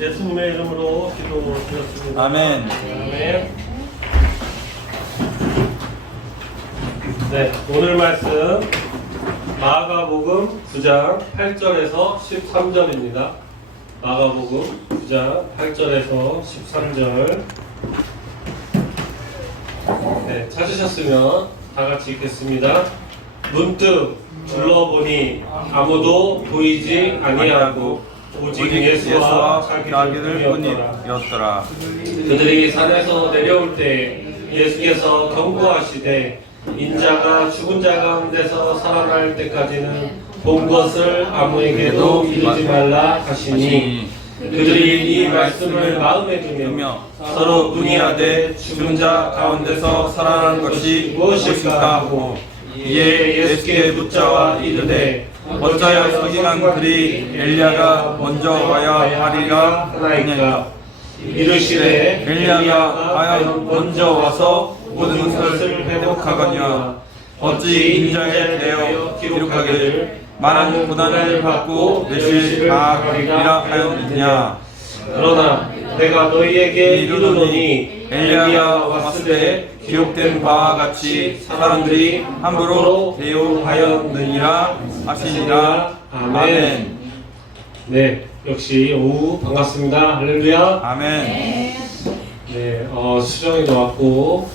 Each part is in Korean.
예수님의 이름으로 기도드렸습니다. 아멘. 아멘. 네, 오늘 말씀 마가복음 9장 8절에서 13절입니다. 마가복음 9장 8절에서 13절. 네, 찾으셨으면 다 같이 읽겠습니다. 문득 둘러보니 아무도 보이지 아니하고 오직 예수와 자기들 뿐이었더라. 그들이 산에서 내려올 때 예수께서 경고하시되 인자가 죽은 자 가운데서 살아날 때까지는 본 것을 아무에게도 이르지 말라 하시니 그들이 이 말씀을 마음에 두며 서로 문의하되 죽은 자 가운데서 살아난 것이 무엇일까 하고 이에 예수께 묻자와 이르되 어찌하여 서기관 그리 엘리야가 먼저 와야 하리라 하나이까. 이르시되 엘리야가 과연 먼저 와서 모든 것을 회복하거냐. 어찌 인자에 대하여 기록하기를 많은 고난을 받고 멸시를 당하리라 하였느냐. 그러나 내가 너희에게 이르노니 엘리야가 왔을 때 기록된 바와 같이 사람들이 함부로 대우하였느니라 하시니라. 아멘. 네, 역시 오후 반갑습니다. 할렐루야. 아멘. 네, 수정이도 왔고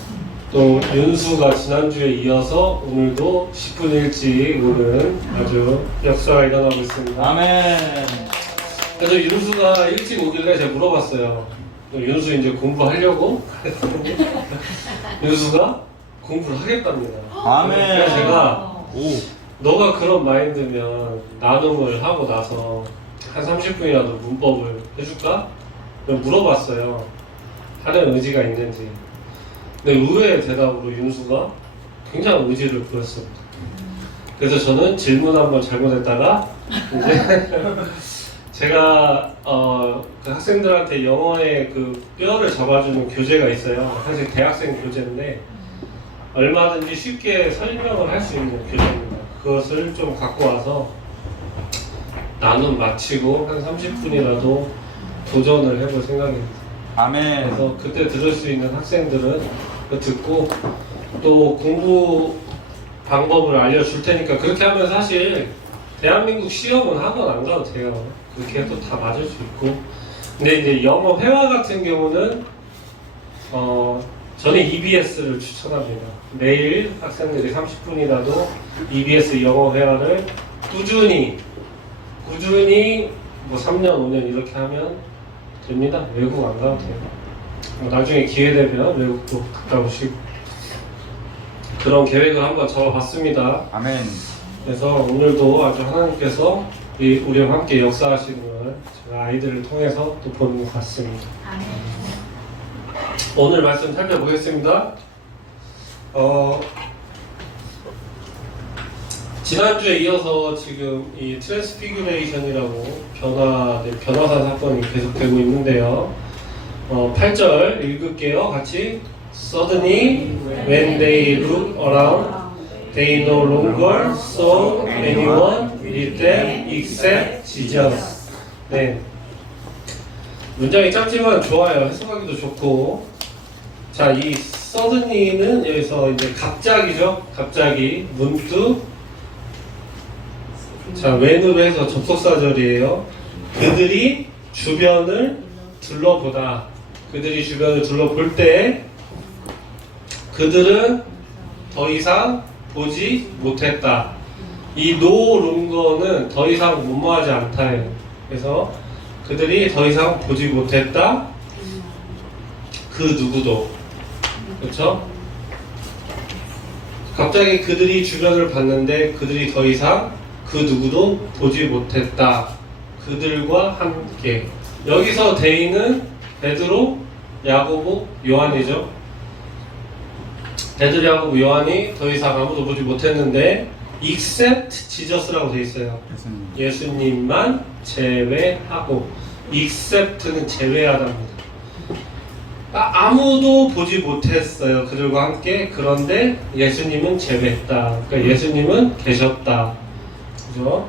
또 윤수가 지난주에 이어서 오늘도 10분 일찍 오는 아주 역사가 일어나고 있습니다. 아멘. 그래서 윤수가 일찍 오길래 제가 물어봤어요. 윤수 이제 공부하려고? 윤수가 공부를 하겠답니다. 아멘. 그래서 제가 오. 너가 그런 마인드면 나눔을 하고 나서 한 30분이라도 문법을 해줄까? 물어봤어요. 하는 의지가 있는지. 근데 의외의 대답으로 윤수가 굉장히 의지를 보였습니다. 그래서 저는 질문 한번 잘못했다가 이제 제가 그 학생들한테 영어의 그 뼈를 잡아주는 교재가 있어요. 사실 대학생 교재인데 얼마든지 쉽게 설명을 할 수 있는 교재입니다. 그것을 좀 갖고 와서 나눔 마치고 한 30분이라도 도전을 해볼 생각입니다. 아멘. 그래서 그때 들을 수 있는 학생들은 그거 듣고 또 공부 방법을 알려줄 테니까 그렇게 하면 사실 대한민국 시험은 학원 안 가도 돼요. 그렇게 해도 다 맞을 수 있고. 근데 이제 영어 회화 같은 경우는 저는 EBS를 추천합니다. 매일 학생들이 30분이라도 EBS 영어 회화를 꾸준히 뭐 3년, 5년 이렇게 하면 됩니다. 외국 안 가도 돼요. 나중에 기회 되면 외국도 갔다 오시고 그런 계획을 한번 잡아봤습니다. 아멘. 그래서 오늘도 아주 하나님께서 우리와 함께 역사하시는 걸 제가 아이들을 통해서 또 보는 것 같습니다. 아멘. 오늘 말씀 살펴보겠습니다. 지난주에 이어서 지금 이 트랜스피규레이션이라고 변화산 사건이 계속되고 있는데요. 8절 읽을게요. 같이. Suddenly, when they looked around, they no longer saw anyone with them except Jesus. 네. 문장이 짧지만 좋아요. 해석하기도 좋고. 자, 이 suddenly는 여기서 이제 갑자기죠. 갑자기, 문득. 자, when으로 해서 접속사절이에요. 그들이 주변을 둘러보다. 그들이 주변을 둘러볼 때 그들은 더 이상 보지 못했다. 이 no longer 더 이상 뭐뭐하지 않다예요. 그래서 그들이 더 이상 보지 못했다. 그 누구도. 그렇죠? 갑자기 그들이 주변을 봤는데 그들이 더 이상 그 누구도 보지 못했다. 그들과 함께. 여기서 대인은 베드로, 야고보, 요한이죠. 베드로, 야고보, 요한이 더 이상 아무도 보지 못했는데 except Jesus라고 되어 있어요. 예수님만 제외하고. except는 제외하답니다. 아무도 보지 못했어요. 그들과 함께. 그런데 예수님은 제외했다. 그러니까 예수님은 계셨다. 그죠?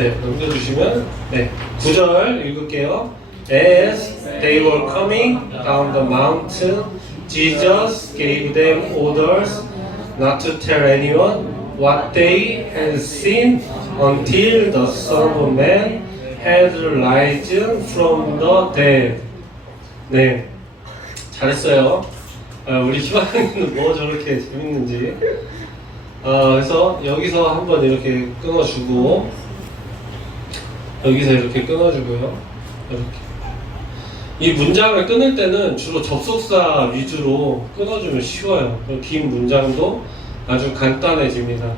네, 넘겨주시면, 네, 9절 읽을게요. As they were coming down the mountain, Jesus gave them orders not to tell anyone what they had seen until the Son of Man had risen from the dead. 네, 잘했어요. 우리 희망이는 뭐 저렇게 재밌는지. 그래서 여기서 한번 이렇게 끊어주고, 여기서 이렇게 끊어주고요. 이렇게. 이 문장을 끊을 때는 주로 접속사 위주로 끊어주면 쉬워요. 긴 문장도 아주 간단해집니다.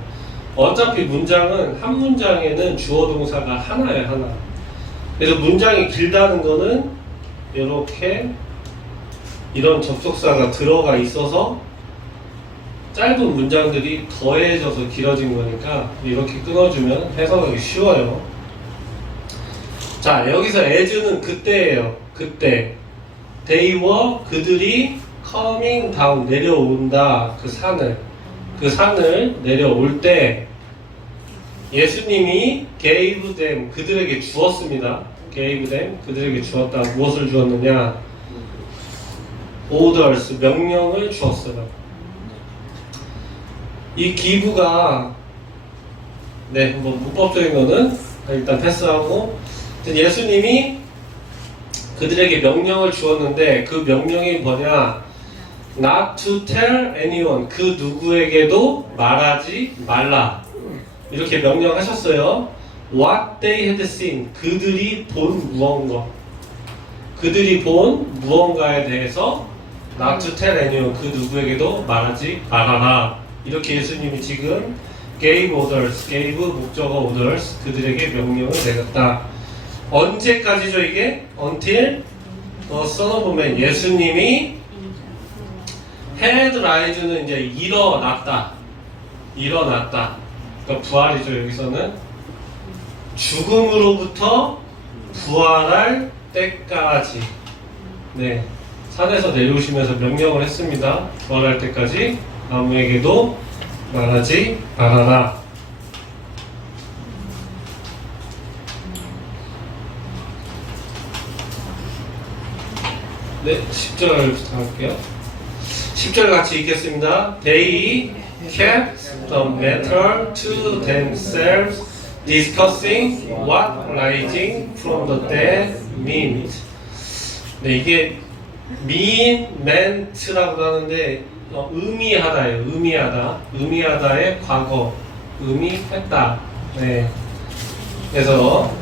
어차피 문장은 한 문장에는 주어 동사가 하나예요, 하나. 그래서 문장이 길다는 거는 이렇게 이런 접속사가 들어가 있어서 짧은 문장들이 더해져서 길어진 거니까 이렇게 끊어주면 해석하기 쉬워요. 자, 여기서 as는 그때예요. 그때. they were, 그들이 coming down, 내려온다. 그 산을 내려올 때 예수님이 gave them, 그들에게 주었습니다. gave them, 그들에게 주었다. 무엇을 주었느냐? orders, 명령을 주었어요. 이 기부가, 네, 뭐 문법적인 거는 일단 패스하고, 예수님이 그들에게 명령을 주었는데 그 명령이 뭐냐? Not to tell anyone, 그 누구에게도 말하지 말라. 이렇게 명령하셨어요. What they had seen, 그들이 본 무언가. 그들이 본 무언가에 대해서 Not to tell anyone, 그 누구에게도 말하지 말아라. 이렇게 예수님이 지금 gave orders, gave 목적어 orders, 그들에게 명령을 내렸다. 언제까지죠 이게? Until the Son of Man, 예수님이 had rise는 이제 일어났다. 그러니까 부활이죠. 여기서는 죽음으로부터 부활할 때까지. 네, 산에서 내려오시면서 명령을 했습니다. 부활할 때까지 아무에게도 말하지 말아라. 네, 10절부터 할게요. 10절 같이 읽겠습니다. They kept the matter to themselves, discussing what rising from the dead meant. 네, 이게 meant라고 하는데 의미하다예요. 의미하다의 과거, 의미했다. 네. 그래서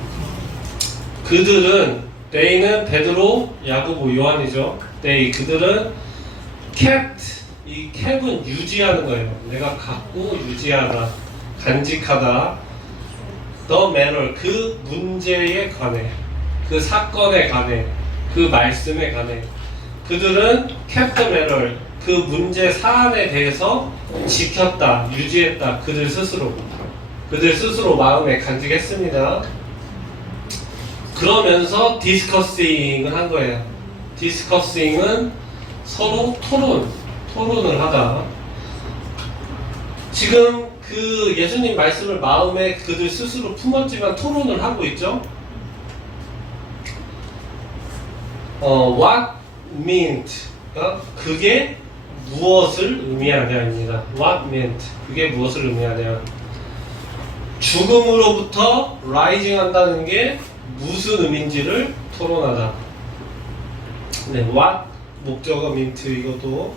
그들은, they는 베드로, 야고보, 요한이죠. they, 그들은 kept, 이 캡은 유지하는 거예요. 내가 갖고 유지하다, 간직하다. The matter, 그 문제에 관해, 그 사건에 관해, 그 말씀에 관해. 그들은 kept the matter, 그 문제 사안에 대해서 지켰다, 유지했다. 그들 스스로 마음에 간직했습니다. 그러면서 디스커싱을 한 거예요. 디스커싱은 서로 토론을 하다. 지금 그 예수님 말씀을 마음에 그들 스스로 품었지만 토론을 하고 있죠. What meant, 그게 무엇을 의미하냐입니다. What meant, 그게 무엇을 의미하냐. 죽음으로부터 rising 한다는 게 무슨 의미인지를 토론하다. 네, what 목적어 meant, 이것도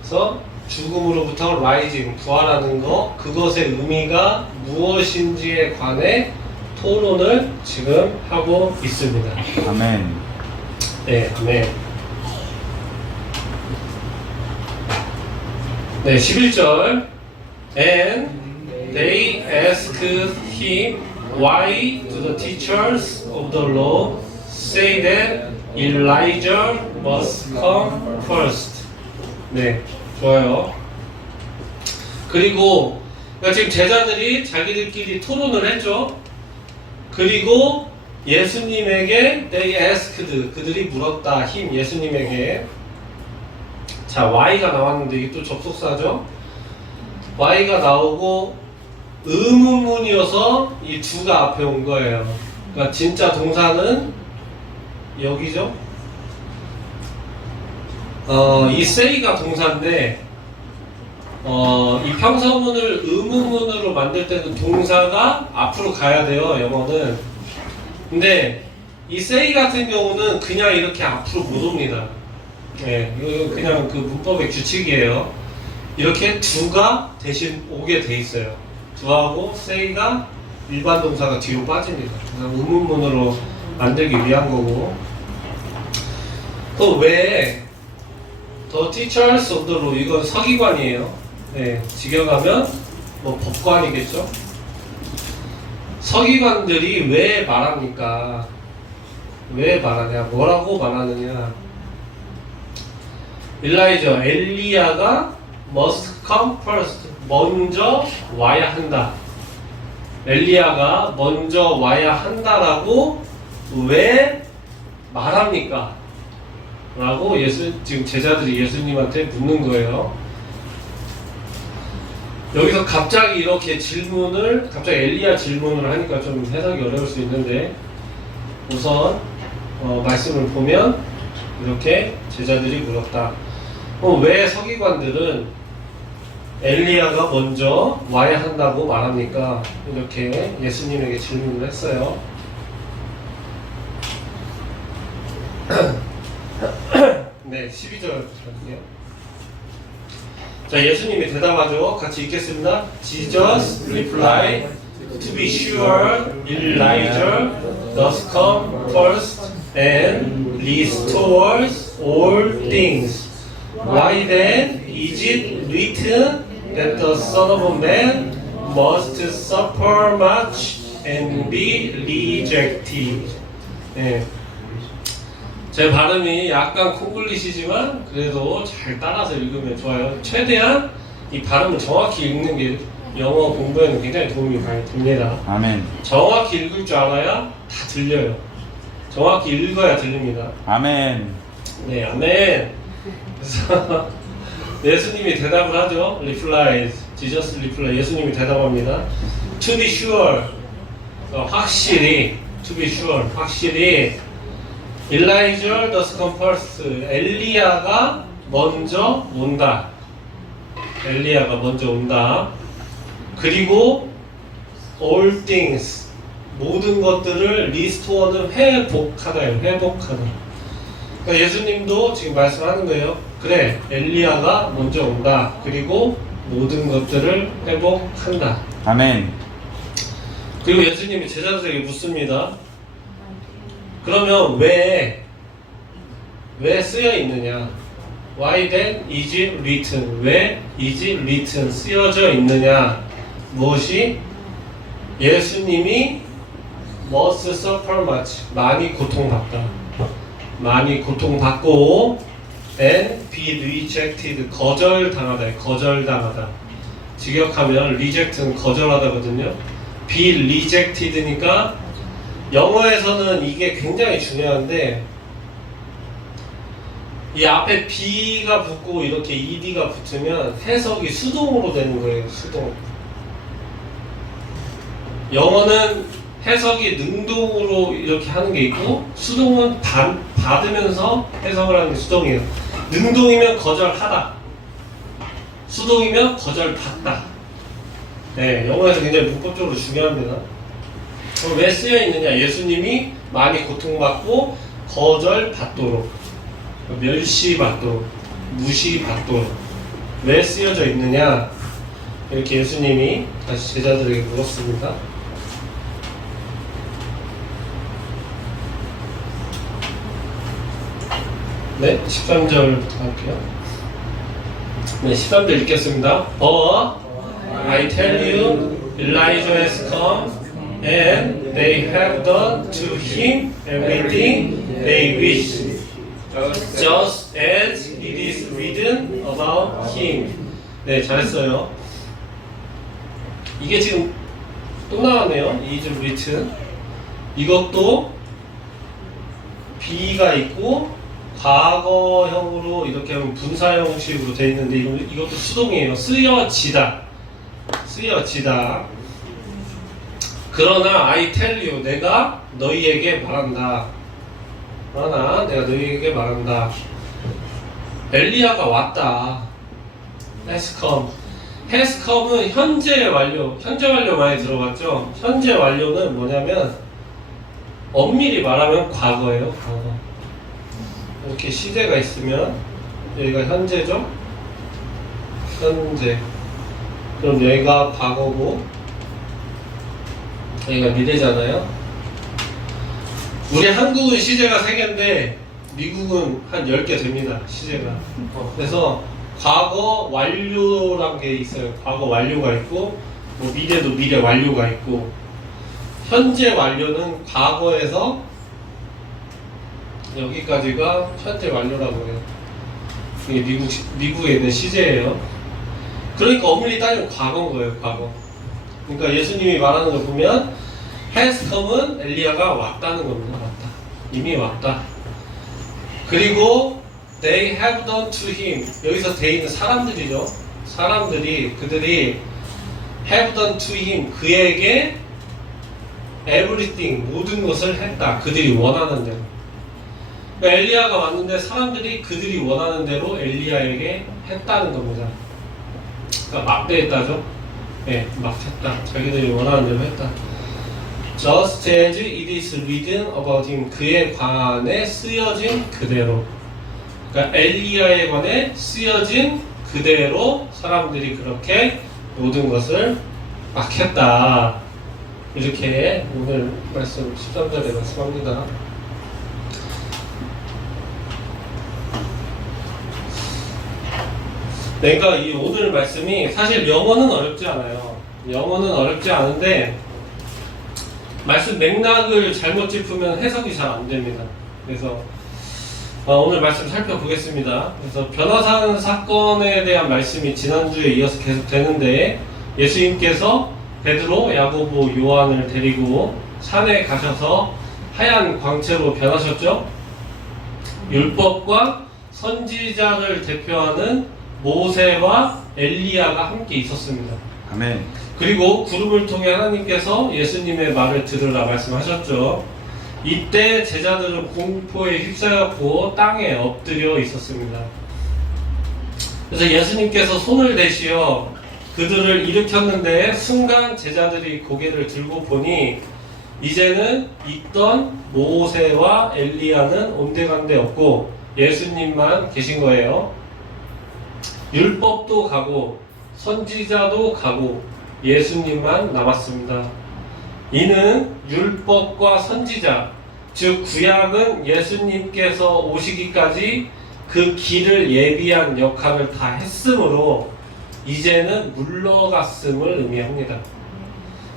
그래서 죽음으로부터 rising, 부활하는 거, 그것의 의미가 무엇인지에 관해 토론을 지금 하고 있습니다. 아멘. 네, 아멘. 네, 11절. And they asked him, why do the teachers of the law say that Elijah must come first? 네, 좋아요. 그리고 그러니까 지금 제자들이 자기들끼리 토론을 했죠. 그리고 예수님에게 they asked, 그들이 물었다. him, 예수님에게. 자, why가 나왔는데 이게 또 접속사죠. y가 나오고 의문문이어서 이 do가 앞에 온 거예요. 그러니까 진짜 동사는 여기죠. 이 say가 동사인데 이 평서문을 의문문으로 만들 때는 동사가 앞으로 가야 돼요, 영어는. 근데 이 say 같은 경우는 그냥 이렇게 앞으로 못 옵니다. 예, 이거 그냥 그 문법의 규칙이에요. 이렇게 do가 대신 오게 돼 있어요. do하고 say가 일반 동사가 뒤로 빠집니다. 그래서 의문문으로 만들기 위한 거고. 또 왜 The teachers of the law, 이건 서기관이에요. 네, 직역하면 뭐 법관이겠죠. 서기관들이 왜 말합니까? 왜 말하냐? 뭐라고 말하느냐? 엘리야가 must come first, 먼저 와야 한다. 엘리야가 먼저 와야 한다라고 왜 말합니까? 라고 지금 제자들이 예수님한테 묻는 거예요. 여기서 갑자기 이렇게 갑자기 엘리야 질문을 하니까 좀 해석이 어려울 수 있는데, 우선 말씀을 보면 이렇게 제자들이 물었다. 왜 서기관들은 엘리야가 먼저 와야 한다고 말합니까? 이렇게 예수님에게 질문을 했어요. 네, 12절 볼게요. 자, 예수님이 대답하죠. 같이 읽겠습니다. Jesus replied, to be sure, Elijah does come first and restores all things. Why then is it written that the Son of Man must suffer much and be rejected? 네. 제 발음이 약간 콩글리시지만 그래도 잘 따라서 읽으면 좋아요. 최대한 이 발음을 정확히 읽는 게 영어 공부에는 굉장히 도움이 많이 됩니다. 아멘. 정확히 읽을 줄 알아야 다 들려요. 정확히 읽어야 들립니다. 아멘. 네, 아멘. 그래서 예수님이 대답을 하죠. replies, Jesus reply. 예수님이 대답합니다. To be sure, 확실히. To be sure, 확실히. Elijah does come first. 엘리야가 먼저 온다. 엘리야가 먼저 온다. 그리고 all things, 모든 것들을 restore는 회복하다예요. 회복하다. 그러니까 예수님도 지금 말씀하는 거예요. 그래, 엘리야가 먼저 온다. 그리고 모든 것들을 회복한다. 아멘. 그리고 예수님이 제자들에게 묻습니다. 그러면 왜 쓰여 있느냐? Why then is it written? 왜 is it written? 쓰여져 있느냐? 무엇이? 예수님이 must suffer much, 많이 고통받다. 많이 고통받고 and be rejected, 거절당하다. 거절당하다. 직역하면 reject는 거절하다거든요. be rejected니까 영어에서는 이게 굉장히 중요한데, 이 앞에 be가 붙고 이렇게 ed가 붙으면 해석이 수동으로 되는 거예요. 수동. 영어는 해석이 능동으로 이렇게 하는 게 있고, 수동은 받으면서 해석을 하는 게 수동이에요. 능동이면 거절하다, 수동이면 거절받다. 네, 영어에서 굉장히 문법적으로 중요합니다. 왜 쓰여 있느냐? 예수님이 많이 고통받고 거절받도록, 멸시받도록, 무시받도록 왜 쓰여져 있느냐? 이렇게 예수님이 다시 제자들에게 물었습니다. 네, 13절부터 할게요. 네, 13절 읽겠습니다. But I tell you, Elijah has come, and they have done to him everything they wish, just as it is written about him. 네, 잘했어요. 이게 지금 또 나왔네요. is written. 이것도 be가 있고 과거형으로 이렇게 하면 분사형식으로 되어 있는데, 이것도 수동이에요. 쓰여지다. 쓰여지다. 그러나 I tell you, 내가 너희에게 말한다. 그러나 내가 너희에게 말한다. 엘리야가 왔다. has come. has come은 현재 완료. 현재 완료 많이 들어봤죠? 현재 완료는 뭐냐면 엄밀히 말하면 과거예요. 과거. 이렇게 시제가 있으면 여기가 현재죠? 현재. 그럼 여기가 과거고 여기가 미래잖아요. 우리 한국은 시제가 3개인데 미국은 한 10개 됩니다. 시제가. 그래서 과거 완료란 게 있어요. 과거 완료가 있고 뭐 미래도 미래 완료가 있고 현재 완료는 과거에서 여기까지가 현재 완료라고 해요. 이게 미국에 있는 시제예요. 그러니까 엄밀히 따지면 과거인 거예요. 과거. 그러니까 예수님이 말하는 걸 보면 has come은 엘리야가 왔다는 겁니다. 왔다. 이미 왔다. 그리고 they have done to him. 여기서 they는 사람들이죠. 사람들이 그들이 have done to him. 그에게 everything 모든 것을 했다. 그들이 원하는 대로. 그러니까 엘리야가 왔는데 사람들이 그들이 원하는 대로 엘리야에게 했다는 겁니다. 그러니까 막대했다죠. 네, 막 했다. 자기들이 원하는 대로 했다. Just as it is written about him. 그에 관해 쓰여진 그대로. 그러니까 엘리야에 관해 쓰여진 그대로 사람들이 그렇게 모든 것을 막 했다. 이렇게 오늘 말씀 13절에 말씀합니다. 그러니까 이 오늘 말씀이 사실 영어는 어렵지 않아요. 영어는 어렵지 않은데 말씀 맥락을 잘못 짚으면 해석이 잘 안 됩니다. 그래서 오늘 말씀 살펴보겠습니다. 그래서 변화산 사건에 대한 말씀이 지난주에 이어서 계속 되는데 예수님께서 베드로, 야고보, 요한을 데리고 산에 가셔서 하얀 광채로 변하셨죠. 율법과 선지자를 대표하는 모세와 엘리야가 함께 있었습니다. 아멘. 그리고 구름을 통해 하나님께서 예수님의 말을 들으라 말씀하셨죠. 이때 제자들은 공포에 휩싸였고 땅에 엎드려 있었습니다. 그래서 예수님께서 손을 대시어 그들을 일으켰는데 순간 제자들이 고개를 들고 보니 이제는 있던 모세와 엘리야는 온데간데 없고 예수님만 계신 거예요. 율법도 가고 선지자도 가고 예수님만 남았습니다. 이는 율법과 선지자, 즉 구약은 예수님께서 오시기까지 그 길을 예비한 역할을 다 했으므로 이제는 물러갔음을 의미합니다.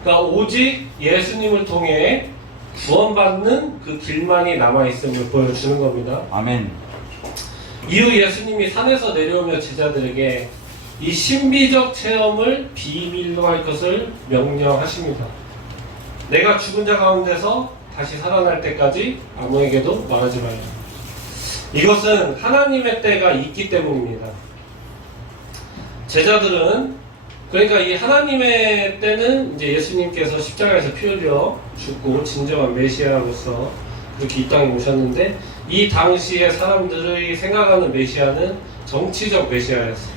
그러니까 오직 예수님을 통해 구원받는 그 길만이 남아있음을 보여주는 겁니다. 아멘. 이후 예수님이 산에서 내려오며 제자들에게 이 신비적 체험을 비밀로 할 것을 명령하십니다. 내가 죽은 자 가운데서 다시 살아날 때까지 아무에게도 말하지 말라. 이것은 하나님의 때가 있기 때문입니다. 제자들은 그러니까 이 하나님의 때는 이제 예수님께서 십자가에서 피 흘려 죽고 진정한 메시아로서 그렇게 이 땅에 오셨는데 이 당시에 사람들이 생각하는 메시아는 정치적 메시아였어요.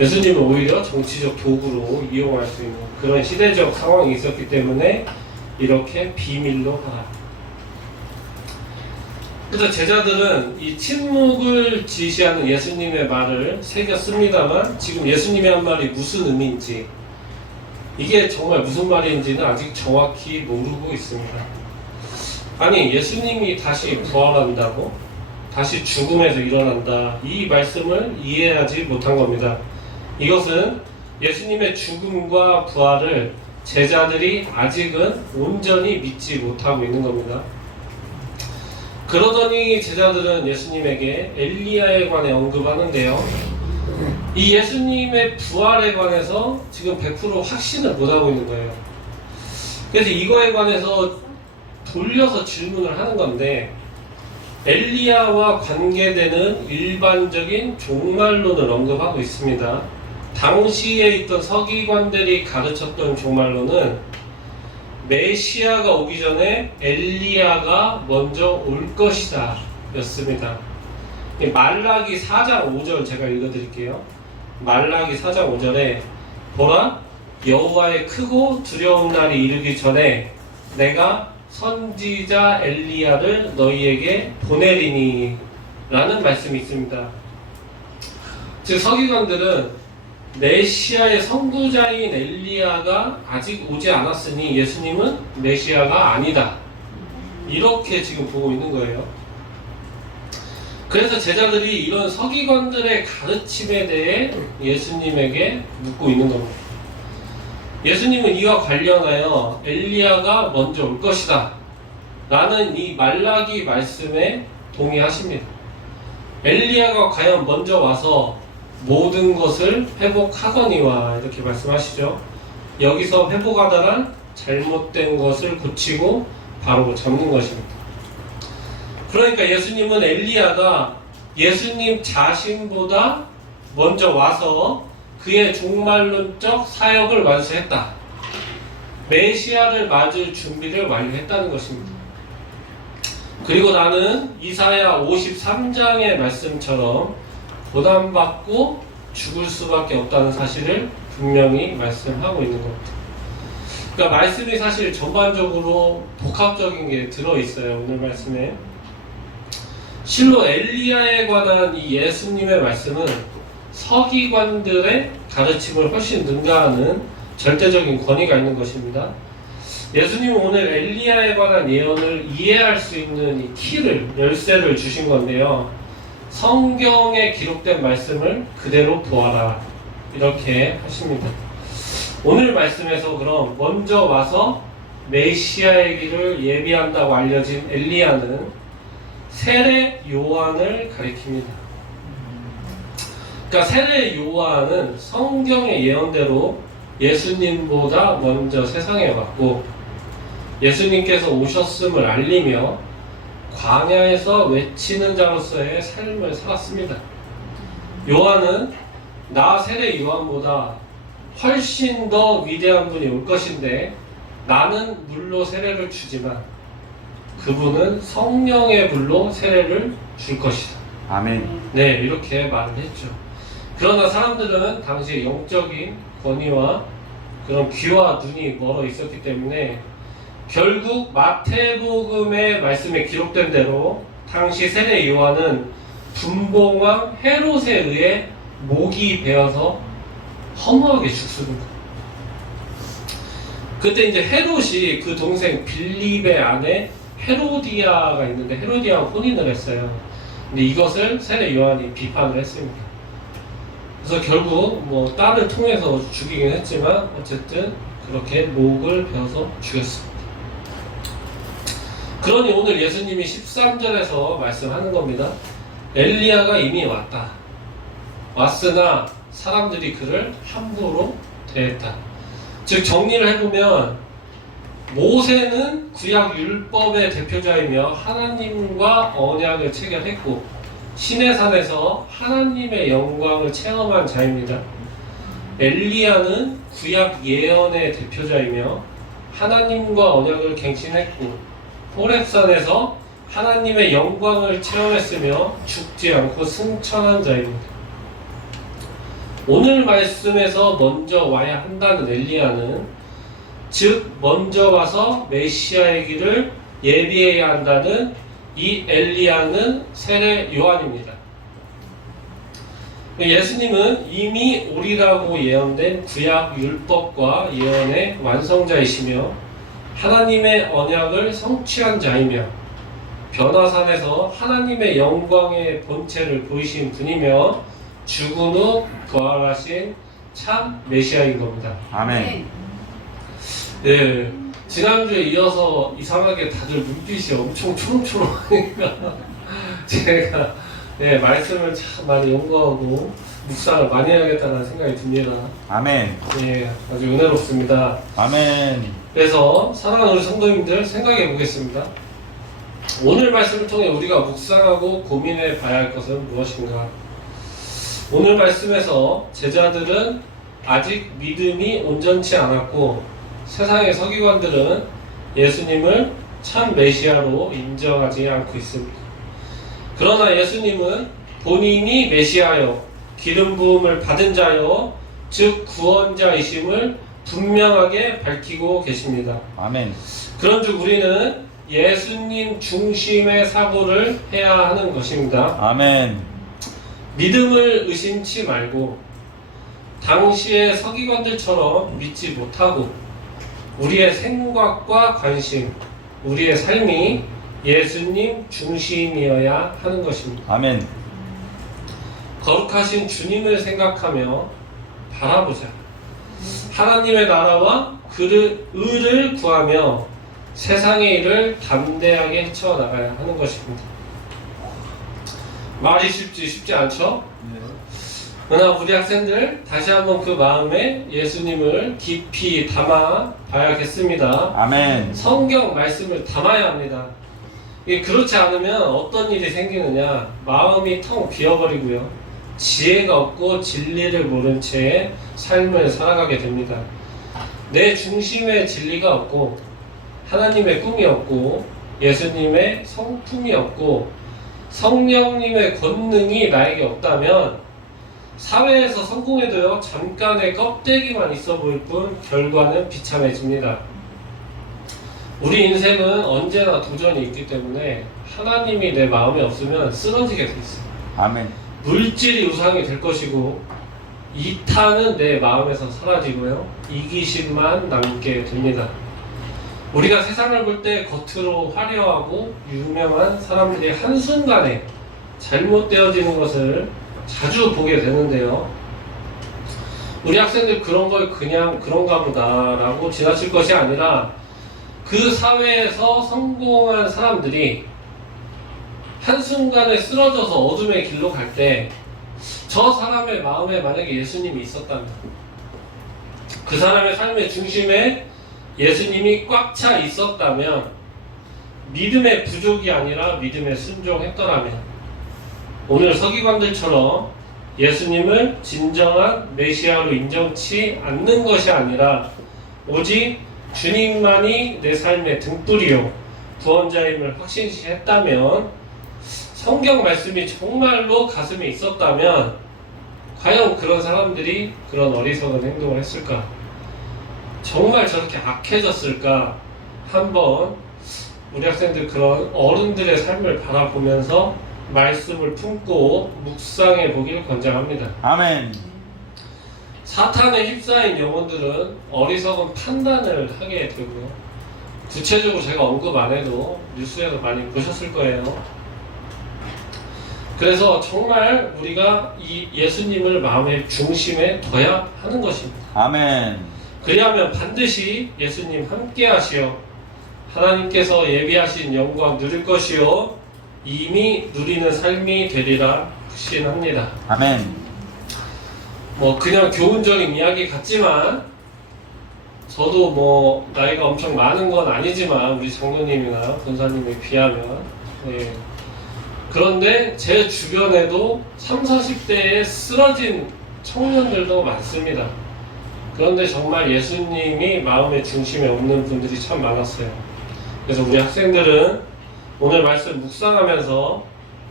예수님은 오히려 정치적 도구로 이용할 수 있는 그런 시대적 상황이 있었기 때문에 이렇게 비밀로 하라. 그래서 제자들은 이 침묵을 지시하는 예수님의 말을 새겼습니다만 지금 예수님이 한 말이 무슨 의미인지 이게 정말 무슨 말인지는 아직 정확히 모르고 있습니다. 아니 예수님이 다시 부활한다고? 다시 죽음에서 일어난다. 이 말씀을 이해하지 못한 겁니다. 이것은 예수님의 죽음과 부활을 제자들이 아직은 온전히 믿지 못하고 있는 겁니다. 그러더니 제자들은 예수님에게 엘리야에 관해 언급하는데요. 이 예수님의 부활에 관해서 지금 100% 확신을 못하고 있는 거예요. 그래서 이거에 관해서 돌려서 질문을 하는 건데 엘리야와 관계되는 일반적인 종말론을 언급하고 있습니다. 당시에 있던 서기관들이 가르쳤던 종말론은 메시아가 오기 전에 엘리야가 먼저 올 것이다 였습니다. 말라기 4장 5절 제가 읽어드릴게요. 말라기 4장 5절에 보라, 여호와의 크고 두려운 날이 이르기 전에 내가 선지자 엘리야를 너희에게 보내리니 라는 말씀이 있습니다. 즉 서기관들은 메시아의 선구자인 엘리야가 아직 오지 않았으니 예수님은 메시아가 아니다, 이렇게 지금 보고 있는 거예요. 그래서 제자들이 이런 서기관들의 가르침에 대해 예수님에게 묻고 있는 겁니다. 예수님은 이와 관련하여 엘리야가 먼저 올 것이다 라는 이 말라기 말씀에 동의하십니다. 엘리야가 과연 먼저 와서 모든 것을 회복하거니와 이렇게 말씀하시죠. 여기서 회복하다란 잘못된 것을 고치고 바로 잡는 것입니다. 그러니까 예수님은 엘리야가 예수님 자신보다 먼저 와서 그의 종말론적 사역을 완수했다, 메시아를 맞을 준비를 완료했다는 것입니다. 그리고 나는 이사야 53장의 말씀처럼 고난받고 죽을 수밖에 없다는 사실을 분명히 말씀하고 있는 겁니다. 그러니까 말씀이 사실 전반적으로 복합적인 게 들어있어요. 오늘 말씀에 실로 엘리야에 관한 이 예수님의 말씀은 서기관들의 가르침을 훨씬 능가하는 절대적인 권위가 있는 것입니다. 예수님은 오늘 엘리야에 관한 예언을 이해할 수 있는 이 키를, 열쇠를 주신 건데요. 성경에 기록된 말씀을 그대로 보아라, 이렇게 하십니다. 오늘 말씀에서 그럼 먼저 와서 메시아의 길을 예비한다고 알려진 엘리야는 세례 요한을 가리킵니다. 그러니까 세례 요한은 성경의 예언대로 예수님보다 먼저 세상에 왔고 예수님께서 오셨음을 알리며 광야에서 외치는 자로서의 삶을 살았습니다. 요한은 나 세례 요한보다 훨씬 더 위대한 분이 올 것인데 나는 물로 세례를 주지만 그분은 성령의 불로 세례를 줄 것이다. 아멘. 네, 이렇게 말을 했죠. 그러나 사람들은 당시에 영적인 권위와 그런 귀와 눈이 멀어 있었기 때문에 결국 마태복음의 말씀에 기록된 대로 당시 세례 요한은 분봉왕 헤롯에 의해 목이 베어서 허무하게 죽습니다. 그때 이제 헤롯이 그 동생 빌립의 아내 헤로디아가 있는데 헤로디아와 혼인을 했어요. 근데 이것을 세례 요한이 비판을 했습니다. 그래서 결국 뭐 딸을 통해서 죽이긴 했지만 어쨌든 그렇게 목을 베어서 죽였습니다. 그러니 오늘 예수님이 13절에서 말씀하는 겁니다. 엘리야가 이미 왔다. 왔으나 사람들이 그를 함부로 대했다. 즉 정리를 해보면 모세는 구약 율법의 대표자이며 하나님과 언약을 체결했고 시내산에서 하나님의 영광을 체험한 자입니다. 엘리야는 구약 예언의 대표자이며 하나님과 언약을 갱신했고 호렙산에서 하나님의 영광을 체험했으며 죽지 않고 승천한 자입니다. 오늘 말씀에서 먼저 와야 한다는 엘리야는 즉 먼저 와서 메시아의 길을 예비해야 한다는 이 엘리야는 세례 요한입니다. 예수님은 이미 오리라고 예언된 구약 율법과 예언의 완성자이시며 하나님의 언약을 성취한 자이며 변화산에서 하나님의 영광의 본체를 보이신 분이며 죽은 후 부활하신 참 메시아인 겁니다. 아멘. 네, 지난주에 이어서 이상하게 다들 눈빛이 엄청 초롱초롱하니까 제가 말씀을 참 많이 연구하고 묵상을 많이 해야겠다는 생각이 듭니다. 아멘. 네, 아주 은혜롭습니다. 아멘. 그래서 사랑하는 우리 성도님들 생각해 보겠습니다. 오늘 말씀을 통해 우리가 묵상하고 고민해 봐야 할 것은 무엇인가? 오늘 말씀에서 제자들은 아직 믿음이 온전치 않았고 세상의 서기관들은 예수님을 참 메시아로 인정하지 않고 있습니다. 그러나 예수님은 본인이 메시아요, 기름 부음을 받은 자요, 즉 구원자이심을 분명하게 밝히고 계십니다. 아멘. 그런즉 우리는 예수님 중심의 사고를 해야 하는 것입니다. 아멘. 믿음을 의심치 말고 당시의 서기관들처럼 믿지 못하고 우리의 생각과 관심, 우리의 삶이 예수님 중심이어야 하는 것입니다. 아멘. 거룩하신 주님을 생각하며 바라보자. 하나님의 나라와 그를 의를 구하며 세상의 일을 담대하게 헤쳐나가야 하는 것입니다. 말이 쉽지 않죠? 그러나 우리 학생들 다시 한번 그 마음에 예수님을 깊이 담아 봐야겠습니다. 아멘. 성경 말씀을 담아야 합니다. 이게 그렇지 않으면 어떤 일이 생기느냐, 마음이 텅 비어버리고요, 지혜가 없고 진리를 모른 채 삶을 살아가게 됩니다. 내 중심에 진리가 없고 하나님의 꿈이 없고 예수님의 성품이 없고 성령님의 권능이 나에게 없다면 사회에서 성공해도요, 잠깐의 껍데기만 있어 보일 뿐 결과는 비참해집니다. 우리 인생은 언제나 도전이 있기 때문에 하나님이 내 마음에 없으면 쓰러지게 돼 있어요. 아멘. 물질이 우상이 될 것이고 이타는 내 마음에서 사라지고요, 이기심만 남게 됩니다. 우리가 세상을 볼 때 겉으로 화려하고 유명한 사람들이 한순간에 잘못되어지는 것을 자주 보게 되는데요, 우리 학생들 그런 걸 그냥 그런가 보다 라고 지나칠 것이 아니라 그 사회에서 성공한 사람들이 한순간에 쓰러져서 어둠의 길로 갈 때 저 사람의 마음에 만약에 예수님이 있었다면, 그 사람의 삶의 중심에 예수님이 꽉 차 있었다면, 믿음의 부족이 아니라 믿음에 순종했더라면 오늘 서기관들처럼 예수님을 진정한 메시아로 인정치 않는 것이 아니라 오직 주님만이 내 삶의 등불이요 구원자임을 확신시했다면, 성경 말씀이 정말로 가슴에 있었다면 과연 그런 사람들이 그런 어리석은 행동을 했을까? 정말 저렇게 악해졌을까? 한번 우리 학생들 그런 어른들의 삶을 바라보면서 말씀을 품고 묵상해 보길 권장합니다. 아멘. 사탄에 휩싸인 영혼들은 어리석은 판단을 하게 되고요, 구체적으로 제가 언급 안 해도 뉴스에서 많이 보셨을 거예요. 그래서 정말 우리가 이 예수님을 마음의 중심에 둬야 하는 것입니다. 아멘. 그리하면 반드시 예수님 함께 하시어 하나님께서 예비하신 영광 누릴 것이요 이미 누리는 삶이 되리라 확신합니다. 아멘. 그냥 교훈적인 이야기 같지만, 저도 나이가 엄청 많은 건 아니지만 우리 장로님이나 권사님에 비하면, 그런데 제 주변에도 30, 40대에 쓰러진 청년들도 많습니다. 그런데 정말 예수님이 마음의 중심에 없는 분들이 참 많았어요. 그래서 우리 학생들은 오늘 말씀 묵상하면서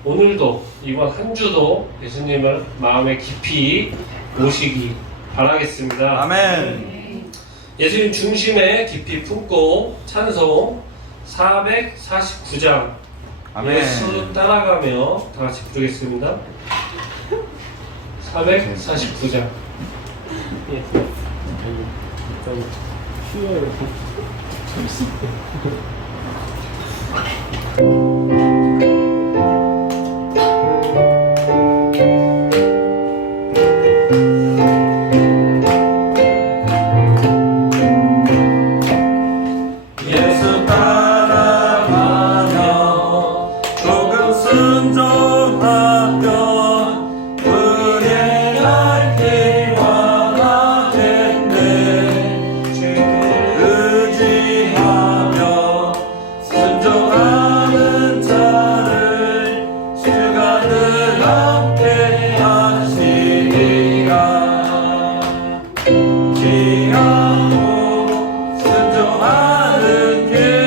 오늘도, 이번 한 주도 예수님을 마음에 깊이 모시기 바라겠습니다. 아멘. 예수님 중심에 깊이 품고 찬송 449장 아멘. 예수 따라가며 다 같이 부르겠습니다. 449장. 예. 일단 쉬어요. 순종하는 길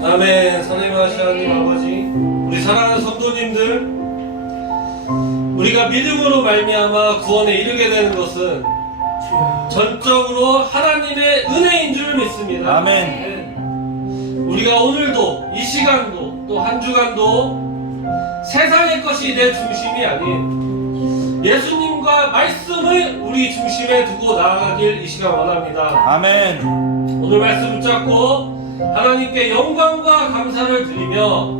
아멘. 선생님과 하나님 아버지, 우리 사랑하는 성도님들, 우리가 믿음으로 말미암아 구원에 이르게 되는 것은 전적으로 하나님의 은혜인 줄 믿습니다. 아멘. 우리가 오늘도 이 시간도 또 한 주간도 세상의 것이 내 중심이 아닌 예수님과 말씀을 우리 중심에 두고 나아가길 이 시간 원합니다. 아멘. 오늘 말씀 붙잡고 하나님께 영광과 감사를 드리며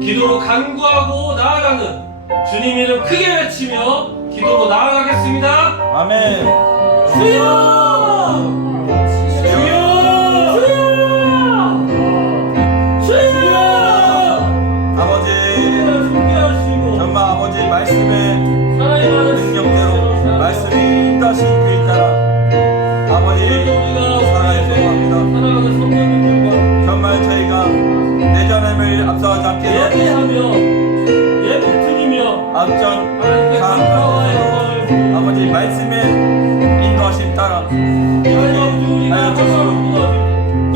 기도로 간구하고 나아가는 주님 이름 크게 외치며 기도로 나아가겠습니다. 아멘. 주여! 주여! 주여! 주여! 아버지, 존귀하시고 정말 아버지 말씀의 하나님 능력대로 말씀이 입다신 그 따라 아버지 사랑에 소망합니다. 사랑하는 성도님들과 정말 저희가 내전함을 앞서가지 않게 예배하며 예배 드리며 앞전 하나님께 감사와 영광을 아버지 말씀의 인도하심 따라 이렇게 하여 주시고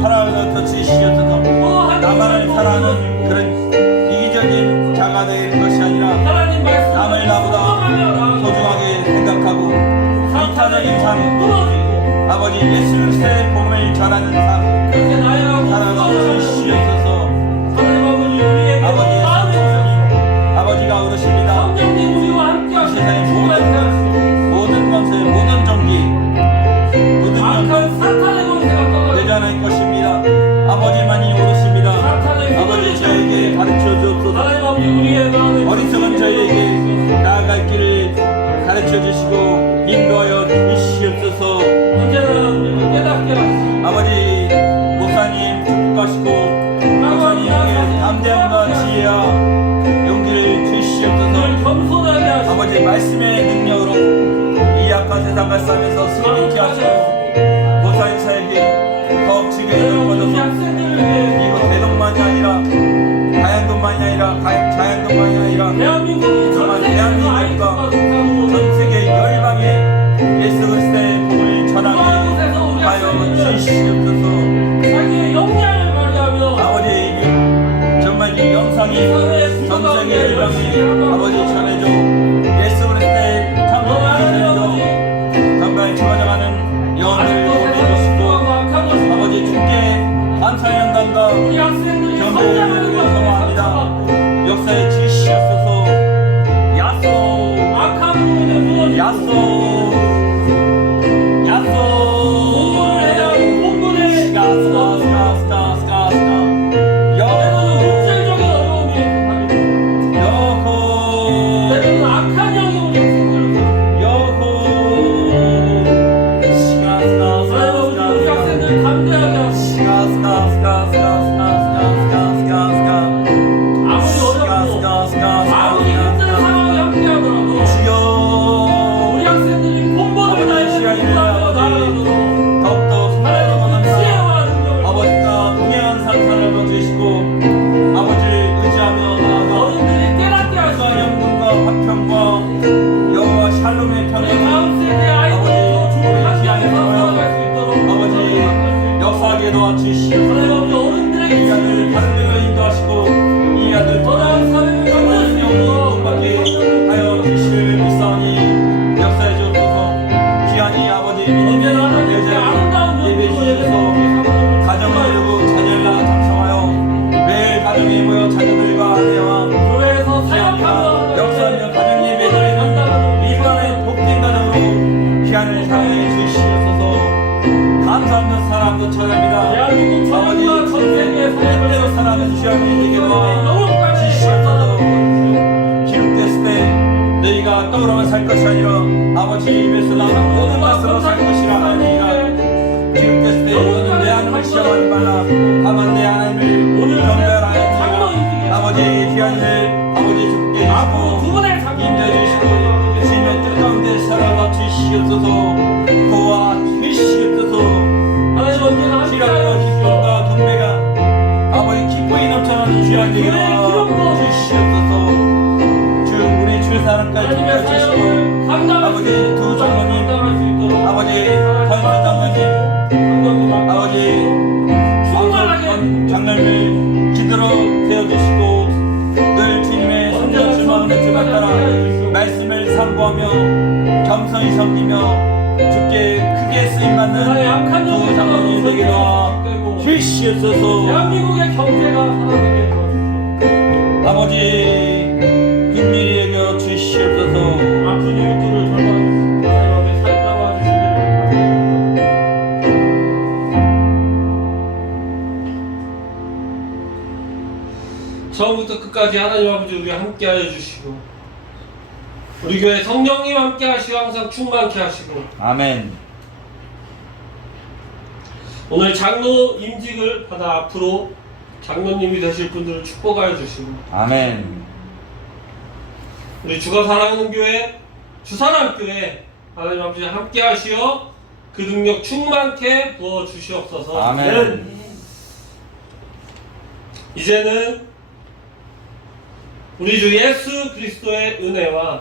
사랑을 덧주시옵소서. 나만을 사랑하는 그런 이기적인 자가 되는 것이 아니라 남을 나보다 소중하게 생각하고 이타적인 삶, 아버지 예수 그리스도의 복음을 전하는 삶 사랑하여 주시옵소서. 아버지가 어르십니다. 세상의 모든 것을 모든 종기 모든 영광 내전할 것입니다. 아버지만이 오르십니다. 아버지 저에게 가르쳐 주옵소서. 어리석은 저에게 나아갈 길을 가르쳐 주시고 인도하여 주시옵소서. 아버지 목사님 축복하시고 목사님에게 담대함과 지혜와 용기를 주시옵소서. 아버지 말씀의 능력으로 이 악한 세상을 싸면서 승리케 하시고 목사님 사에게 더욱 지혜를 넓어져서 이거 대동만이 아니라 가양동만이 아니라 자양동만이 아니라 정말 대한민국과 전 세계 열방에 예수 그리스도의 복을 전하게 하여 주시옵소서. 아버지 정말 이 영상이 전 세계 열방에 아버지 전해줘 예수 그리스도의 참복을 전해줘 정말 죽어나가는 영혼을 보내주시고 아버지 주께 감사의 영광과 경배를 소망합니다. 역사에 주시옵소서. 야소 야소 사랑하는 하게 도와주시옵소서. 이 아들 바른 길로 인도하시고 이 아들 떠난 사회를 영원히 복받게 하여 주실 믿사오니 역사해 주옵소서. 귀하니 아버지 믿음의 여자 예배 주셔서 가정을 이루고 자녀를 낳아 장성하여 매일 가정에 모여 자녀들과 아내와 귀하니가 역사하며 가정 예배 드리는 이 시간에 복된 가정으로 귀한을 사용해 주시옵소서. 감사합니다. 사랑도 찬양합니다. 아버지 때때로 사랑하는 주여님에게도 주시옵소서. 기록됐을 때 너희가 떠오르면 살 것이 아니라 아버지 입에서 나오는 모든 말씀으로 살 것이라 하니라. 기록됐을 때 너는 내 하나님을 시험하지 말라. 다만 내 하나님을 경배하라. 아버지 귀한을 아버지 죽게 해주시고 인도해주시고 주님의 뜻 가운데 살아가 주시옵소서. 도와 주시옵소서. 시간과 기쁨과 경배가 아버지 기쁨이 넘쳐나는 주여 에게 주시옵소서. 주 우리 주 사랑까지 주시고 아버지 두 장로님 아버지 전수장로님 아버지 장로님을 기도로 세워주시고 늘 주님의 손전 마음에 들어갔다라 말씀을 상고하며 겸손히 섬기며 주께 크게 쓰임받는 두 장로님에게도 주시옵소서. 대한민국의 경제가 살아나게 도와주시옵소서. 아버지 빈밀히 여겨 주시옵소서. 아픈 이웃들을 돌봐주시고 하나님의 살다가 주시기를 바랍니다. 처음부터 끝까지 하나님 아버지 우리 함께 하여 주시고 우리 교회 성령님 함께 하시고 항상 충만케 하시고 아멘. 오늘 장로 임직을 받아 앞으로 장로님이 되실 분들을 축복하여 주시고 아멘. 우리 주가 사랑하는 교회 주사랑교회 하나님 아버지 함께 하시어 그 능력 충만케 부어 주시옵소서. 아멘. 이제는 우리 주 예수 그리스도의 은혜와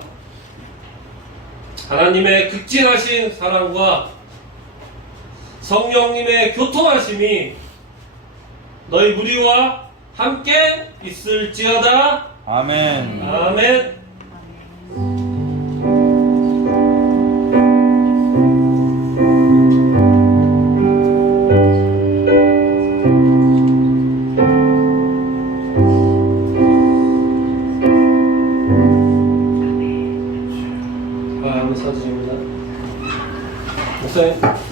하나님의 극진하신 사랑과 성령님의 교통하심이 너희 무리와 함께 있을지어다. 아멘. 아멘. 감사드립니다. 목사님.